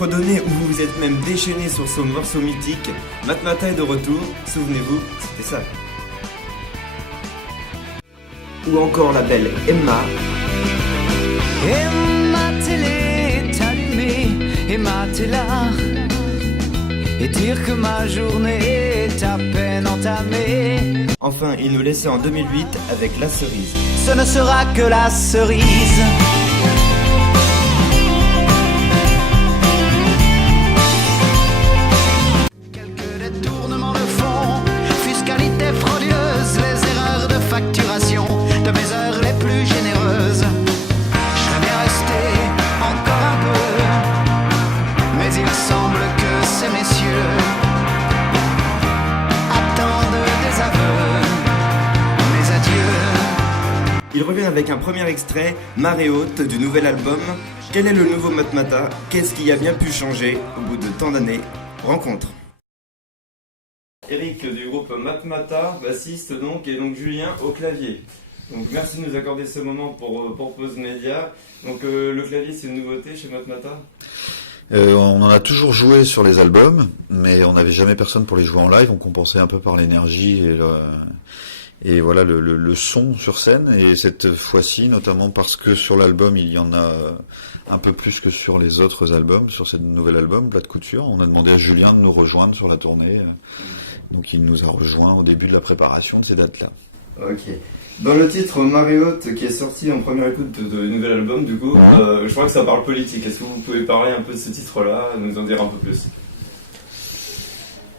chiffre donné où vous vous êtes même déchaîné sur ce morceau mythique, Matmata est de retour, souvenez-vous, c'était ça. Ou encore la belle Emma. Et ma télé est allumée, Emma t'es là. Et dire que ma journée est à peine entamée. Enfin, il nous laissait en 2008 avec La Cerise. Ce ne sera que la cerise. Quelques détournements de fonds, fiscalité frauduleuse, les erreurs de facturation de mes heures les plus généreuses. Je serais bien resté encore un peu, mais il semble que ces messieurs attendent des aveux, mes adieux. Il revient avec un premier extrait, Marée haute, du nouvel album. Quel est le nouveau Matmata? Qu'est-ce qui a bien pu changer au bout de tant d'années? Rencontre. Eric du groupe Matmata, bassiste donc, et donc Julien au clavier. Donc merci de nous accorder ce moment pour Pause Média. Donc le clavier, c'est une nouveauté chez Matmata? On en a toujours joué sur les albums, mais on n'avait jamais personne pour les jouer en live, donc on pensait un peu par l'énergie et voilà le son sur scène. Et cette fois-ci, notamment parce que sur l'album il y en a un peu plus que sur les autres albums, sur ce nouvel album Plat de Couture, on a demandé à Julien de nous rejoindre sur la tournée. Donc il nous a rejoints au début de la préparation de ces dates-là. Ok. Dans le titre Marée haute, qui est sorti en première écoute du nouvel album, du coup, je crois que ça parle politique. Est-ce que vous pouvez parler un peu de ce titre-là, nous en dire un peu plus?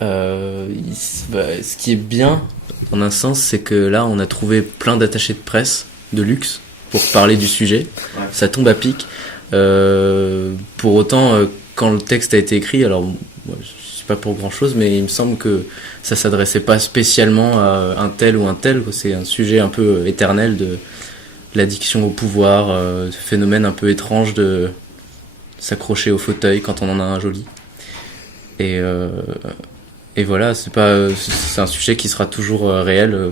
Ce qui est bien, en un sens, c'est que là, on a trouvé plein d'attachés de presse de luxe pour parler du sujet. Ouais. Ça tombe à pic. Pour autant, quand le texte a été écrit, alors moi, je suis pas pour grand-chose, mais il me semble que ça s'adressait pas spécialement à un tel ou un tel. C'est un sujet un peu éternel de l'addiction au pouvoir, ce phénomène un peu étrange de s'accrocher au fauteuil quand on en a un joli. Et voilà, c'est un sujet qui sera toujours réel,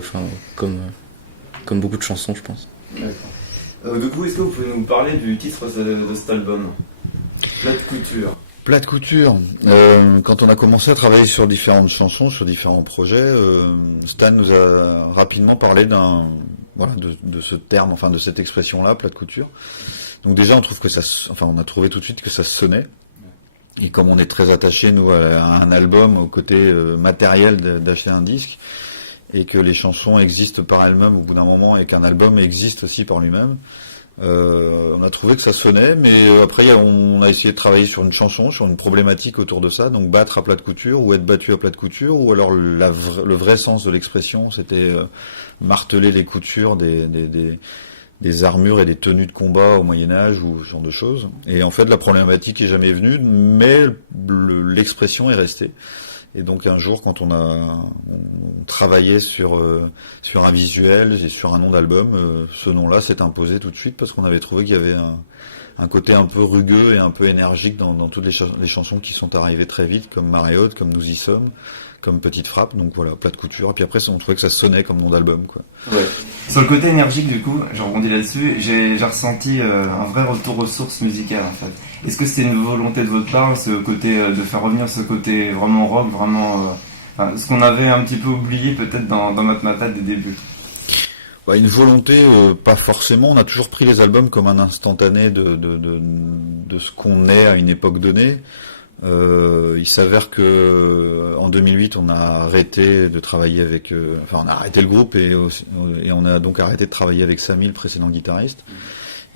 comme beaucoup de chansons, je pense. D'accord. Du coup, est-ce que vous pouvez nous parler du titre de cet album, Plat de Couture? Plat de Couture. Quand on a commencé à travailler sur différentes chansons, sur différents projets, Stan nous a rapidement parlé de ce terme, de cette expression-là, Plat de Couture. Donc déjà, on a trouvé tout de suite que ça sonnait. Et comme on est très attaché, nous, à un album, au côté matériel d'acheter un disque, et que les chansons existent par elles-mêmes au bout d'un moment, et qu'un album existe aussi par lui-même, on a trouvé que ça sonnait, mais après on a essayé de travailler sur une chanson, sur une problématique autour de ça, donc battre à plat de couture, ou être battu à plat de couture, ou alors le vrai sens de l'expression, c'était marteler les coutures des armures et des tenues de combat au Moyen-Âge ou ce genre de choses. Et en fait, la problématique est jamais venue, mais l'expression est restée. Et donc un jour, quand on travaillait sur un visuel et sur un nom d'album, ce nom-là s'est imposé tout de suite parce qu'on avait trouvé qu'il y avait un côté un peu rugueux et un peu énergique dans toutes les chansons qui sont arrivées très vite, comme Marée haute, comme Nous y sommes, comme Petite frappe, donc voilà, Plat de couture. Et puis après, on trouvait que ça sonnait comme nom d'album, quoi. Ouais. Sur le côté énergique, du coup, j'ai rebondi là-dessus, j'ai ressenti un vrai retour aux sources musicales, en fait. Est-ce que c'était une volonté de votre part, ce côté de faire revenir ce côté vraiment rock, vraiment ce qu'on avait un petit peu oublié peut-être dans Matmata des débuts? Une volonté, pas forcément. On a toujours pris les albums comme un instantané de ce qu'on est à une époque donnée. Il s'avère que en 2008, on a arrêté de travailler avec, on a arrêté le groupe et on a donc arrêté de travailler avec Samy, le précédent guitariste.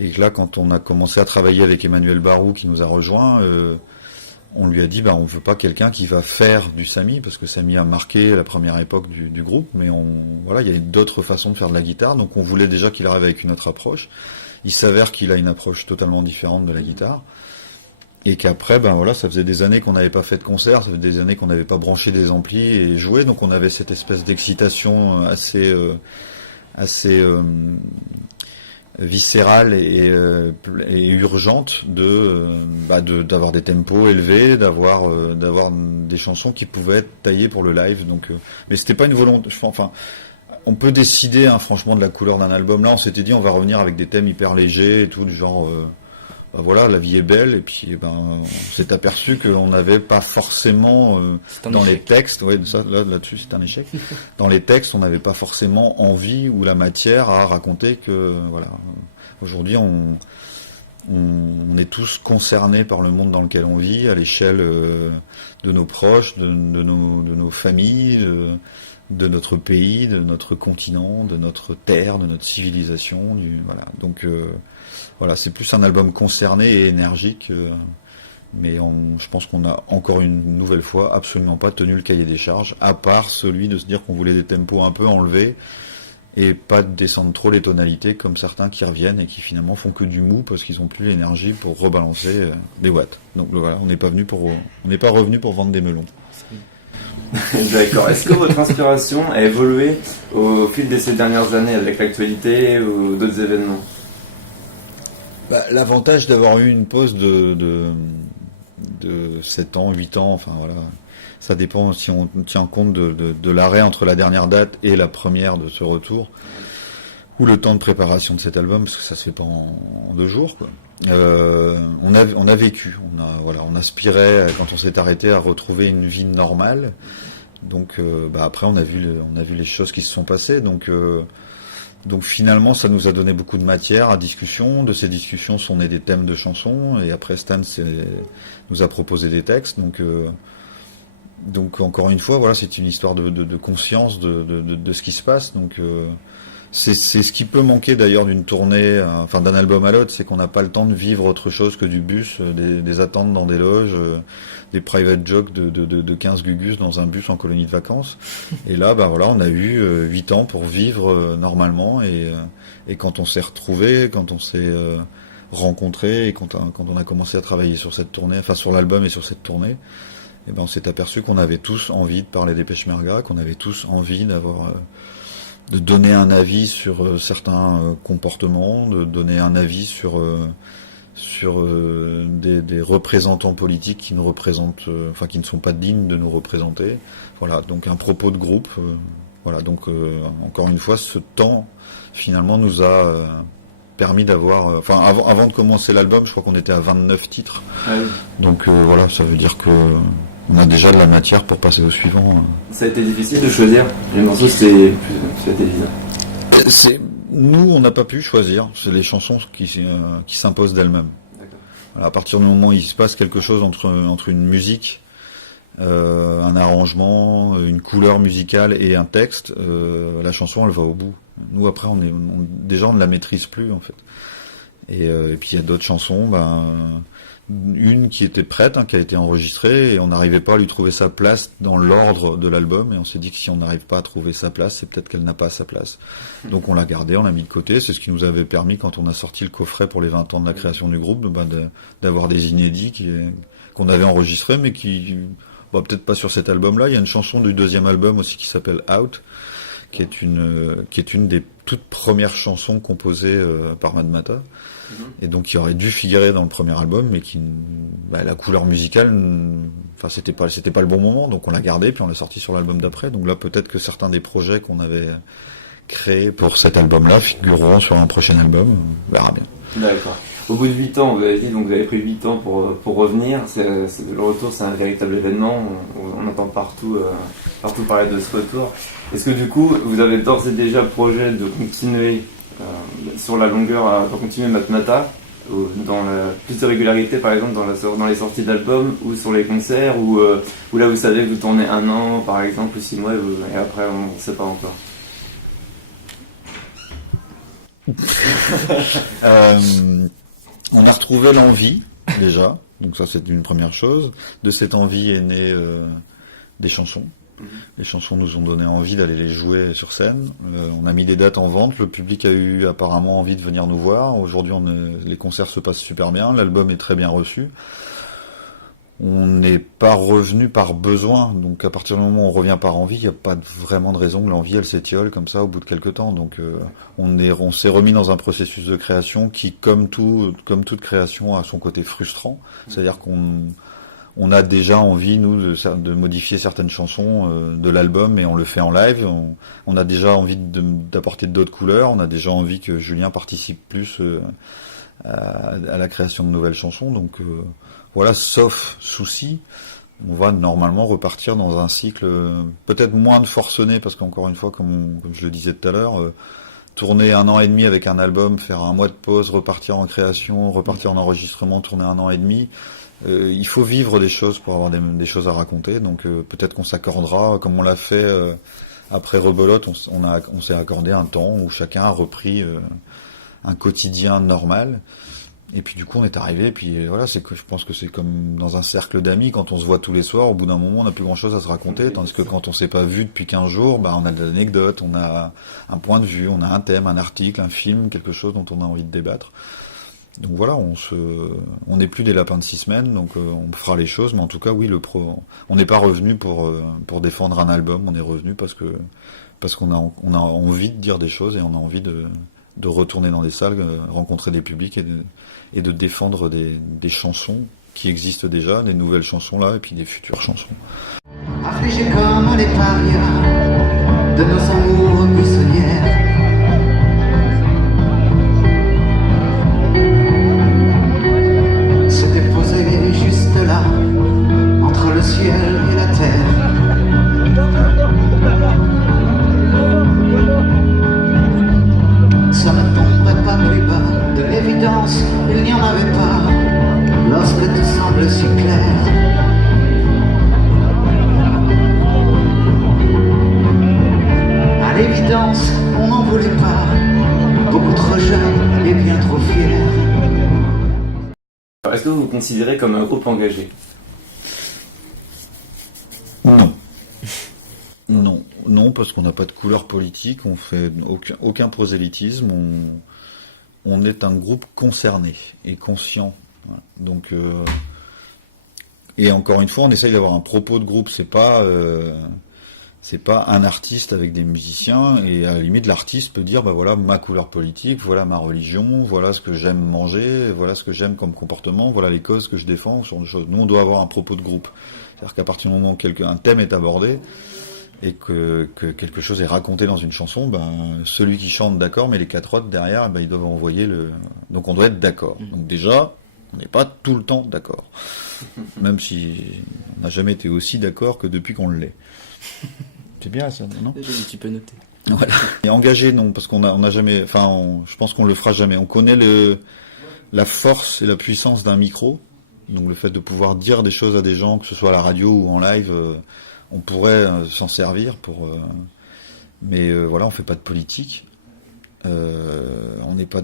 Et que là, quand on a commencé à travailler avec Emmanuel Barou, qui nous a rejoint, on lui a dit, on veut pas quelqu'un qui va faire du Samy, parce que Samy a marqué la première époque du groupe, mais il y a d'autres façons de faire de la guitare, donc on voulait déjà qu'il arrive avec une autre approche. Il s'avère qu'il a une approche totalement différente de la guitare. Et qu'après, ça faisait des années qu'on n'avait pas fait de concert, ça faisait des années qu'on n'avait pas branché des amplis et joué, donc on avait cette espèce d'excitation assez viscérale et urgente d'avoir des tempos élevés, d'avoir des chansons qui pouvaient être taillées pour le live. Donc, mais c'était pas une volonté. On peut décider, franchement, de la couleur d'un album. Là, on s'était dit, on va revenir avec des thèmes hyper légers et tout, du genre. voilà, la vie est belle, et puis on s'est aperçu qu'on n'avait pas forcément dans les textes, là-dessus c'est un échec. Dans les textes, on n'avait pas forcément envie ou la matière à raconter que voilà. Aujourd'hui, on est tous concernés par le monde dans lequel on vit, à l'échelle de nos proches, de nos familles, de notre pays, de notre continent, de notre terre, de notre civilisation. Voilà. Donc voilà, c'est plus un album concerné et énergique, mais je pense qu'on a encore une nouvelle fois absolument pas tenu le cahier des charges, à part celui de se dire qu'on voulait des tempos un peu enlevés, et pas de descendre trop les tonalités comme certains qui reviennent et qui finalement font que du mou parce qu'ils n'ont plus l'énergie pour rebalancer des watts. Donc voilà, on n'est pas revenu pour vendre des melons. D'accord. Est-ce que votre inspiration a évolué au fil de ces dernières années avec l'actualité ou d'autres événements? L'avantage d'avoir eu une pause de 7 ans, 8 ans, enfin voilà, ça dépend si on tient compte de l'arrêt entre la dernière date et la première de ce retour, ou le temps de préparation de cet album, parce que ça se fait pas en 2 jours, quoi. On a vécu, on aspirait, quand on s'est arrêté, à retrouver une vie normale. Donc après on a vu les choses qui se sont passées, donc finalement ça nous a donné beaucoup de matière à discussion. De ces discussions sont nés des thèmes de chansons, et après Stan nous a proposé des textes, donc encore une fois, voilà, c'est une histoire de conscience de ce qui se passe. Donc c'est ce qui peut manquer d'ailleurs d'une tournée, d'un album à l'autre, c'est qu'on n'a pas le temps de vivre autre chose que du bus, des attentes dans des loges, des private jokes de 15 gugus dans un bus en colonie de vacances. Et là, on a eu 8 ans pour vivre normalement, et quand on s'est retrouvés, quand on s'est rencontrés, et quand on a commencé à travailler sur cette tournée, sur l'album et sur cette tournée, on s'est aperçu qu'on avait tous envie de parler des Peshmerga, qu'on avait tous envie de donner un avis sur certains comportements, de donner un avis sur des représentants politiques qui nous représentent, qui ne sont pas dignes de nous représenter. Voilà, donc un propos de groupe. Encore une fois, ce temps finalement nous a permis d'avoir, avant de commencer l'album, je crois qu'on était à 29 titres. Ah oui. Donc voilà, ça veut dire que on a déjà de la matière pour passer au suivant. Ça a été difficile de choisir les morceaux, c'était évident. Nous, on n'a pas pu choisir. C'est les chansons qui s'imposent d'elles-mêmes. Voilà, à partir du moment où il se passe quelque chose entre une musique, un arrangement, une couleur musicale et un texte, la chanson, elle va au bout. Nous, après, on ne la maîtrise plus, en fait. Et puis il y a d'autres chansons, une qui était prête, qui a été enregistrée, et on n'arrivait pas à lui trouver sa place dans l'ordre de l'album, et on s'est dit que si on n'arrive pas à trouver sa place, c'est peut-être qu'elle n'a pas sa place. Donc on l'a gardée, on l'a mis de côté. C'est ce qui nous avait permis, quand on a sorti le coffret pour les 20 ans de la création du groupe, d'avoir des inédits qu'on avait enregistrés, mais qui, peut-être pas sur cet album-là. Il y a une chanson du 2e album aussi qui s'appelle Out, qui est une des toutes premières chansons composées par Mad Mata, et donc qui aurait dû figurer dans le premier album, mais qui, la couleur musicale, c'était pas le bon moment, donc on l'a gardé, puis on l'a sorti sur l'album d'après. Donc là, peut-être que certains des projets qu'on avait créés pour cet album-là figureront sur un prochain album. On verra bien. D'accord. Au bout de 8 ans, vous avez dit, donc vous avez pris 8 ans pour revenir. Le retour, c'est un véritable événement. On entend partout parler de ce retour. Est-ce que du coup, vous avez d'ores et déjà le projet de continuer sur la longueur, à continuer Mad Mata, dans plus de régularité, par exemple, dans les sorties d'albums, ou sur les concerts, ou là vous savez que vous tournez 1 an, par exemple, ou 6 mois, et après on ne sait pas encore. On a retrouvé l'envie, déjà, donc ça c'est une première chose. De cette envie est née des chansons. Les chansons nous ont donné envie d'aller les jouer sur scène. On a mis des dates en vente, le public a eu apparemment envie de venir nous voir. Aujourd'hui, les concerts se passent super bien, l'album est très bien reçu. On n'est pas revenu par besoin, donc à partir du moment où on revient par envie, il n'y a pas vraiment de raison que l'envie elle s'étiole comme ça au bout de quelques temps. Donc on s'est remis dans un processus de création qui, comme toute création, a son côté frustrant. C'est-à-dire qu'on a déjà envie, nous, de modifier certaines chansons de l'album, et on le fait en live. On a déjà envie d'apporter d'autres couleurs, on a déjà envie que Julien participe plus à la création de nouvelles chansons. Donc voilà, sauf souci, on va normalement repartir dans un cycle peut-être moins de forcené, parce qu'encore une fois, comme je le disais tout à l'heure, tourner 1 an et demi avec un album, faire 1 mois de pause, repartir en création, repartir en enregistrement, tourner 1 an et demi. Il faut vivre des choses pour avoir des choses à raconter. Donc peut-être qu'on s'accordera, comme on l'a fait après Rebelote, on s'est accordé un temps où chacun a repris un quotidien normal. Et puis du coup on est arrivé, et puis voilà, je pense que c'est comme dans un cercle d'amis, quand on se voit tous les soirs, au bout d'un moment on n'a plus grand chose à se raconter, tandis que quand on s'est pas vu depuis 15 jours, on a des anecdotes, on a un point de vue, on a un thème, un article, un film, quelque chose dont on a envie de débattre. Donc voilà, on n'est plus des lapins de 6 semaines, donc on fera les choses, mais en tout cas oui, on n'est pas revenu pour défendre un album, on est revenu parce qu'on a envie de dire des choses, et on a envie de retourner dans les salles, rencontrer des publics et de défendre des chansons qui existent déjà, des nouvelles chansons là, et puis des futures chansons. Affligés comme les parias de nos amours buissonnières, se déposer juste là, entre le ciel et la terre. Ça ne tomberait pas plus bas, de l'évidence, il n'y en avait pas, lorsque tout semble si clair. À l'évidence, on n'en voulait pas, beaucoup trop jeune et bien trop fier. Est-ce que vous vous considérez comme un groupe engagé ? Non, parce qu'on n'a pas de couleur politique, on fait aucun prosélytisme, on est un groupe concerné et conscient. Voilà. Donc, et encore une fois, on essaye d'avoir un propos de groupe, c'est pas un artiste avec des musiciens, et à la limite l'artiste peut dire voilà ma couleur politique, voilà ma religion, voilà ce que j'aime manger, voilà ce que j'aime comme comportement, voilà les causes que je défends, ce genre de choses. Nous on doit avoir un propos de groupe. C'est-à-dire qu'à partir du moment où un thème est abordé et que quelque chose est raconté dans une chanson, celui qui chante d'accord, mais les 4 autres derrière, ils doivent envoyer donc on doit être d'accord. Donc déjà, on n'est pas tout le temps d'accord. Même si on n'a jamais été aussi d'accord que depuis qu'on l'est. C'est bien ça, non ? Tu peux noter. Voilà. Et engagé, non, parce qu'on n'a jamais, je pense qu'on le fera jamais. On connaît la force et la puissance d'un micro, donc le fait de pouvoir dire des choses à des gens, que ce soit à la radio ou en live, on pourrait s'en servir mais voilà, on fait pas de politique. On n'est pas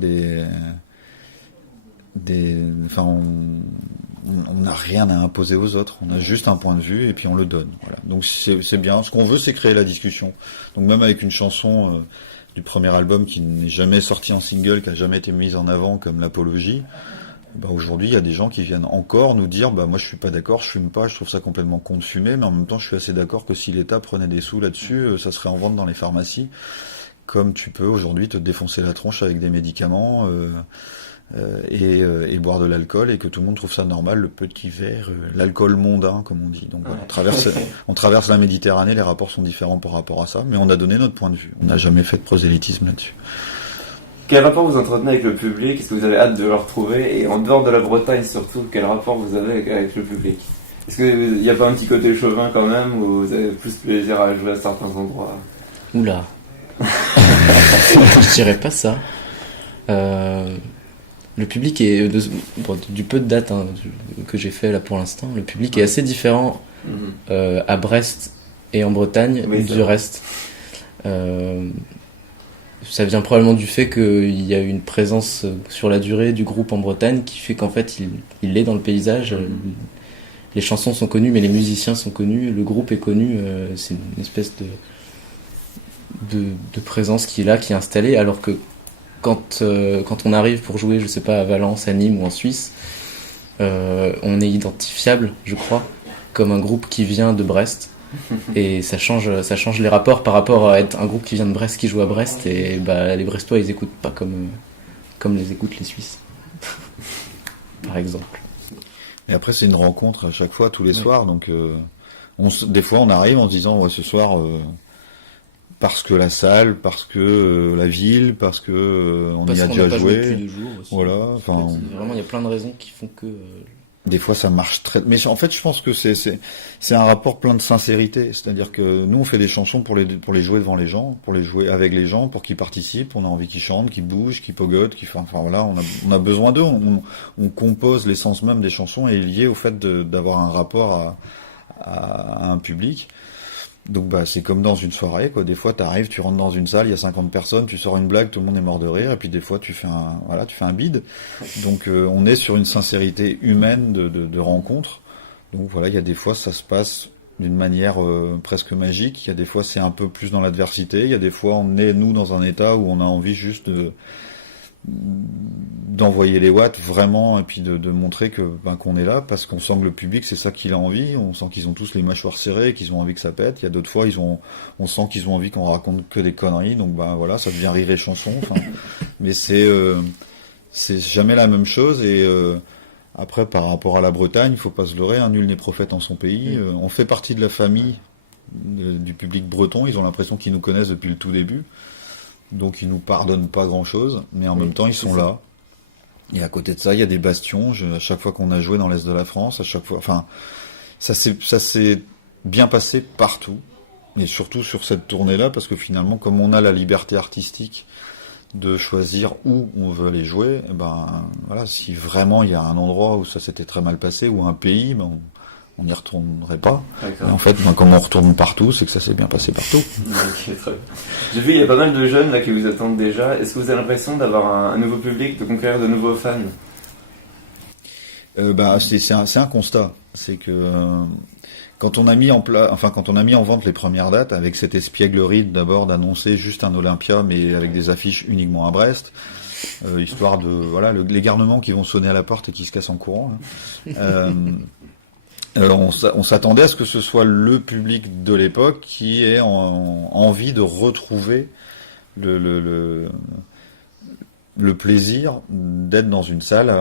on n'a rien à imposer aux autres, on a juste un point de vue et puis on le donne. Voilà. Donc c'est bien. Ce qu'on veut, c'est créer la discussion. Donc même avec une chanson du premier album qui n'est jamais sortie en single, qui a jamais été mise en avant, comme l'Apologie, aujourd'hui il y a des gens qui viennent encore nous dire moi je suis pas d'accord, je fume pas, je trouve ça complètement con de fumer, mais en même temps je suis assez d'accord que si l'État prenait des sous là-dessus, ça serait en vente dans les pharmacies, comme tu peux aujourd'hui te défoncer la tronche avec des médicaments et boire de l'alcool, et que tout le monde trouve ça normal, le petit verre, l'alcool mondain comme on dit. Donc voilà, on traverse la Méditerranée, les rapports sont différents par rapport à ça, mais on a donné notre point de vue, on n'a jamais fait de prosélytisme là-dessus. Quel rapport vous entretenez avec le public ? Est-ce que vous avez hâte de le retrouver ? Et en dehors de la Bretagne surtout, quel rapport vous avez avec le public ? Est-ce qu'il n'y a pas un petit côté chauvin quand même, ou vous avez plus plaisir à jouer à certains endroits ? Oula. Je dirais pas ça. Le public est, du peu de dates que j'ai fait là pour l'instant, le public est assez différent à Brest et en Bretagne du reste. Ça vient probablement du fait qu'il y a une présence sur la durée du groupe en Bretagne qui fait qu'en fait il est dans le paysage. Les chansons sont connues, mais les musiciens sont connus, le groupe est connu. C'est une espèce de présence qui est là, qui est installée, alors que quand on arrive pour jouer, je sais pas, à Valence, à Nîmes ou en Suisse, on est identifiable, je crois, comme un groupe qui vient de Brest. Et ça change les rapports par rapport à être un groupe qui vient de Brest, qui joue à Brest, et les Brestois ils écoutent pas comme les écoutent les Suisses par exemple. Et après c'est une rencontre à chaque fois, tous les soirs, donc des fois on arrive en se disant ce soir parce que la salle, parce que la ville, parce que on Parce y a qu'on déjà n'a pas joué joué. depuis 2 jours aussi. Voilà, En enfin, fait, vraiment, il y a plein de raisons qui font que... des fois ça marche très. Mais en fait, je pense que c'est un rapport plein de sincérité. C'est-à-dire que nous, on fait des chansons pour les jouer devant les gens, pour les jouer avec les gens, pour qu'ils participent. On a envie qu'ils chantent, qu'ils bougent, qu'ils pogotent, enfin voilà, on a besoin d'eux. On compose l'essence même des chansons est liée au fait d'avoir un rapport à un public. Donc bah c'est comme dans une soirée quoi. Des fois t'arrives, tu rentres dans une salle, il y a 50 personnes, tu sors une blague, tout le monde est mort de rire, et puis des fois tu fais un bide. Donc on est sur une sincérité humaine de rencontre. Donc voilà, il y a des fois ça se passe d'une manière presque magique, il y a des fois c'est un peu plus dans l'adversité, il y a des fois on est nous dans un état où on a envie juste d'envoyer les watts vraiment et puis de montrer que qu'on est là parce qu'on sent que le public c'est ça qu'il a envie, on sent qu'ils ont tous les mâchoires serrées, qu'ils ont envie que ça pète. Il y a d'autres fois on sent qu'ils ont envie qu'on raconte que des conneries, donc voilà, ça devient rire et chanson, mais c'est jamais la même chose. Et après par rapport à la Bretagne, il faut pas se leurrer, nul n'est prophète en son pays. On fait partie de la famille du public breton, ils ont l'impression qu'ils nous connaissent depuis le tout début. Donc ils nous pardonnent pas grand-chose, mais en même temps ils sont là. Et à côté de ça, il y a des bastions. À chaque fois qu'on a joué dans l'Est de la France, à chaque fois, enfin, ça s'est bien passé partout, et surtout sur cette tournée-là, parce que finalement, comme on a la liberté artistique de choisir où on veut aller jouer, voilà, si vraiment il y a un endroit où ça s'était très mal passé, ou un pays, on n'y retournerait pas. Et en fait, comme on retourne partout, c'est que ça s'est bien passé partout. Okay, très bien. J'ai vu, il y a pas mal de jeunes là qui vous attendent déjà. Est-ce que vous avez l'impression d'avoir un nouveau public, de conquérir de nouveaux fans ? C'est un constat. C'est que quand on a mis en vente les premières dates, avec cette espièglerie d'abord d'annoncer juste un Olympia, mais avec des affiches uniquement à Brest, histoire de les garnements qui vont sonner à la porte et qui se cassent en courant. On s'attendait à ce que ce soit le public de l'époque qui ait envie de retrouver le plaisir d'être dans une salle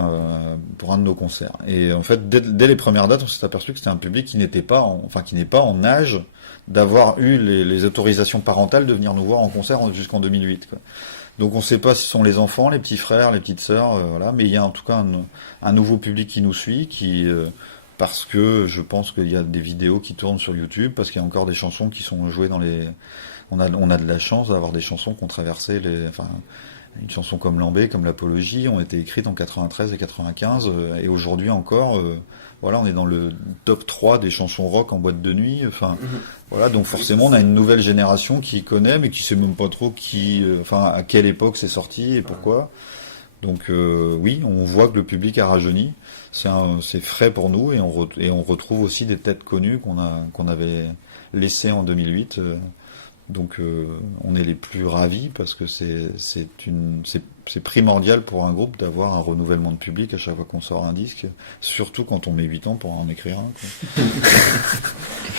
pour un de nos concerts. Et en fait, dès les premières dates, on s'est aperçu que c'était un public qui n'est pas en âge d'avoir eu les autorisations parentales de venir nous voir en concert jusqu'en 2008, quoi. Donc on ne sait pas si ce sont les enfants, les petits frères, les petites sœurs, mais il y a en tout cas un nouveau public qui nous suit, parce que je pense qu'il y a des vidéos qui tournent sur YouTube, parce qu'il y a encore des chansons qui sont jouées dans les... On a de la chance d'avoir des chansons qui ont traversé une chanson comme Lambé, comme l'Apologie, ont été écrites en 93 et 95, et aujourd'hui encore, on est dans le top 3 des chansons rock en boîte de nuit, voilà, donc forcément on a une nouvelle génération qui connaît, mais qui sait même pas trop à quelle époque c'est sorti et pourquoi. Donc oui, on voit que le public a rajeuni. C'est frais pour nous, et on retrouve aussi des têtes connues qu'on avait laissées en 2008. Donc on est les plus ravis, parce que c'est primordial pour un groupe d'avoir un renouvellement de public à chaque fois qu'on sort un disque, surtout quand on met 8 ans pour en écrire un, quoi.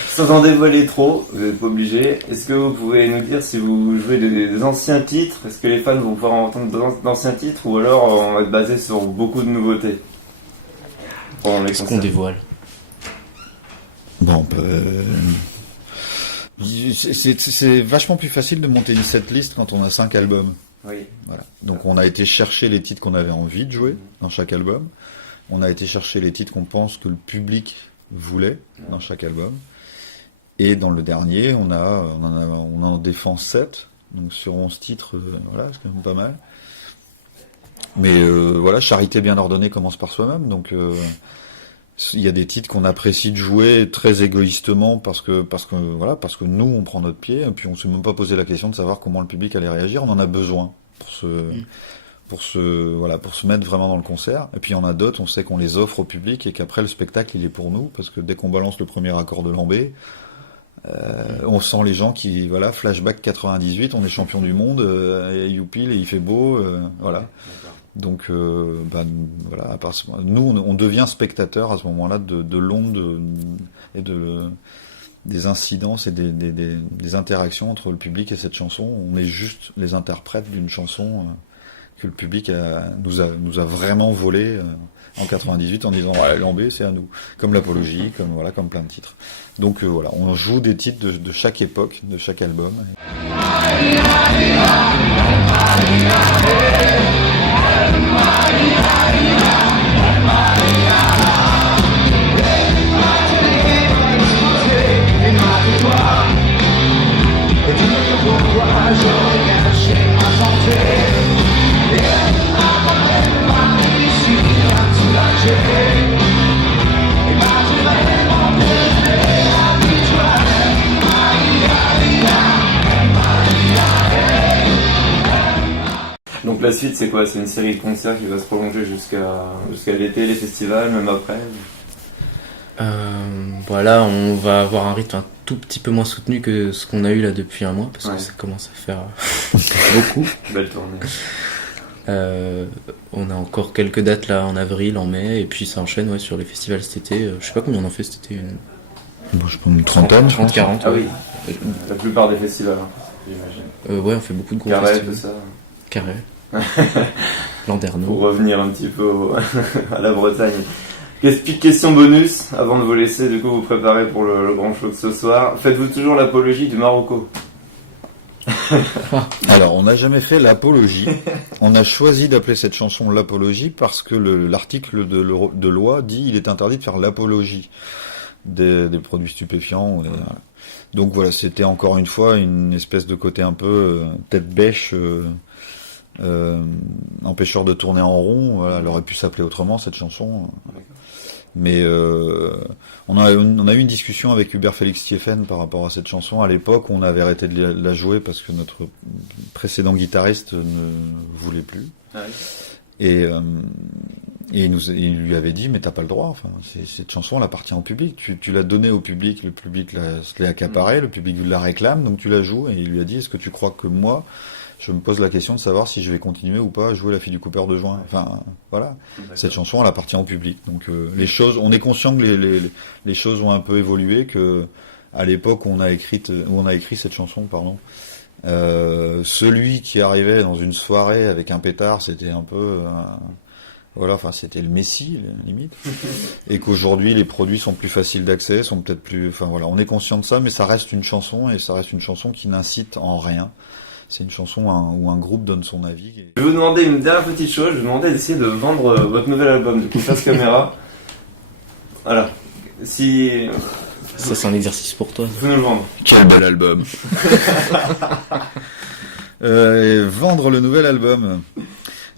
Sans en dévoiler trop, vous n'êtes pas obligé. Est-ce que vous pouvez nous dire si vous jouez des anciens titres ? Est-ce que les fans vont pouvoir entendre d'anciens titres, ou alors on va être basé sur beaucoup de nouveautés ? Est-ce qu'on dévoile ? Bon, c'est vachement plus facile de monter une setlist quand on a 5 albums. Oui. Voilà. Donc on a été chercher les titres qu'on avait envie de jouer dans chaque album. On a été chercher les titres qu'on pense que le public voulait dans chaque album. Et dans le dernier, on en défend 7. Donc sur 11 titres, c'est quand même pas mal. Mais charité bien ordonnée commence par soi-même. Donc il y a des titres qu'on apprécie de jouer très égoïstement parce que nous on prend notre pied, et puis on s'est même pas posé la question de savoir comment le public allait réagir. On en a besoin pour se mettre vraiment dans le concert. Et puis il y en a d'autres, on sait qu'on les offre au public et qu'après le spectacle il est pour nous, parce que dès qu'on balance le premier accord de Lambé, on sent les gens qui flashback 98, on est champion du monde, et youpi, et il fait beau, voilà. Donc à part nous on devient spectateur à ce moment-là de l'onde et des incidences et des interactions entre le public et cette chanson. On est juste les interprètes d'une chanson que le public nous a vraiment volé en 98 en disant Lambé c'est à nous, comme l'Apologie, comme plein de titres. Donc on joue des titres de chaque époque, de chaque album. Donc la suite, c'est quoi? C'est une série de concerts qui va se prolonger jusqu'à l'été, les festivals, même après? Voilà, on va avoir un rythme un tout petit peu moins soutenu que ce qu'on a eu là depuis un mois, parce que ça commence à faire beaucoup. Belle tournée. On a encore quelques dates là en avril, en mai, et puis ça enchaîne sur les festivals cet été. Je sais pas combien on en fait cet été. Bon, je pense une trentaine. 30, 40. Ah oui, la plupart des festivals, j'imagine. Ouais, on fait beaucoup de gros Carré, festivals. tout ça. Carré. Landerneau. Pour revenir un petit peu à la Bretagne. Petite question bonus, avant de vous laisser du coup vous préparer pour le grand show de ce soir. Faites-vous toujours l'apologie du Marocco? Alors, on n'a jamais fait l'apologie. On a choisi d'appeler cette chanson l'apologie parce que l'article de loi dit il est interdit de faire l'apologie des produits stupéfiants. Donc voilà, c'était encore une fois une espèce de côté un peu tête bêche, empêcheur de tourner en rond. Voilà, elle aurait pu s'appeler autrement cette chanson. Mais on a eu une discussion avec Hubert Félix Thieffen par rapport à cette chanson. À l'époque, on avait arrêté de la jouer parce que notre précédent guitariste ne voulait plus. Ah oui. Et il lui avait dit, mais t'as pas le droit. Enfin, cette chanson, elle appartient au public. Tu l'as donnée au public, le public l'a accaparée, le public la réclame, donc tu la joues. Et il lui a dit, est-ce que tu crois que moi, je me pose la question de savoir si je vais continuer ou pas à jouer La fille du coupeur de joint. Enfin, voilà. D'accord. Cette chanson, elle appartient au public. Donc, les choses, on est conscient que les choses ont un peu évolué, que à l'époque où on a écrit cette chanson, celui qui arrivait dans une soirée avec un pétard, c'était un peu, voilà, enfin, c'était le messie, limite. Et qu'aujourd'hui, les produits sont plus faciles d'accès, sont peut-être plus, enfin voilà, on est conscient de ça, mais ça reste une chanson, et ça reste une chanson qui n'incite en rien. C'est une chanson où un groupe donne son avis. Je vais vous demander une dernière petite chose, je vais vous demander d'essayer de vendre votre nouvel album, du coup, face caméra. Voilà. Si... Ça, c'est un exercice pour toi. Vous nous le vendre. Quel bel album. Vendre le nouvel album.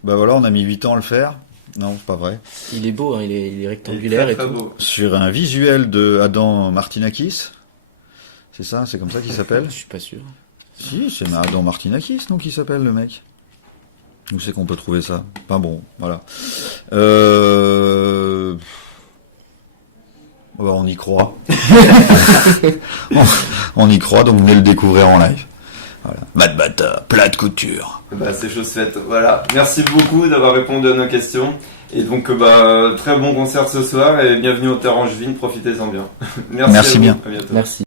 Bah voilà, on a mis 8 ans à le faire. Non, c'est pas vrai. Il est beau, hein, il est rectangulaire très, et très tout. beau. Sur un visuel de Adam Martinakis. C'est ça, c'est comme ça qu'il s'appelle? Je suis pas sûr. Si, c'est Adam Martinakis, non, qui s'appelle le mec. Où c'est qu'on peut trouver ça? Enfin bon, voilà. On y croit. on y croit, donc venez le découvrir en live. Voilà. Bad Bata, plat de couture. Bah, c'est chose faite. Voilà. Merci beaucoup d'avoir répondu à nos questions. Et donc, très bon concert ce soir et bienvenue au Terre Angevine. Profitez-en bien. Merci à vous. bien. À bientôt. Merci.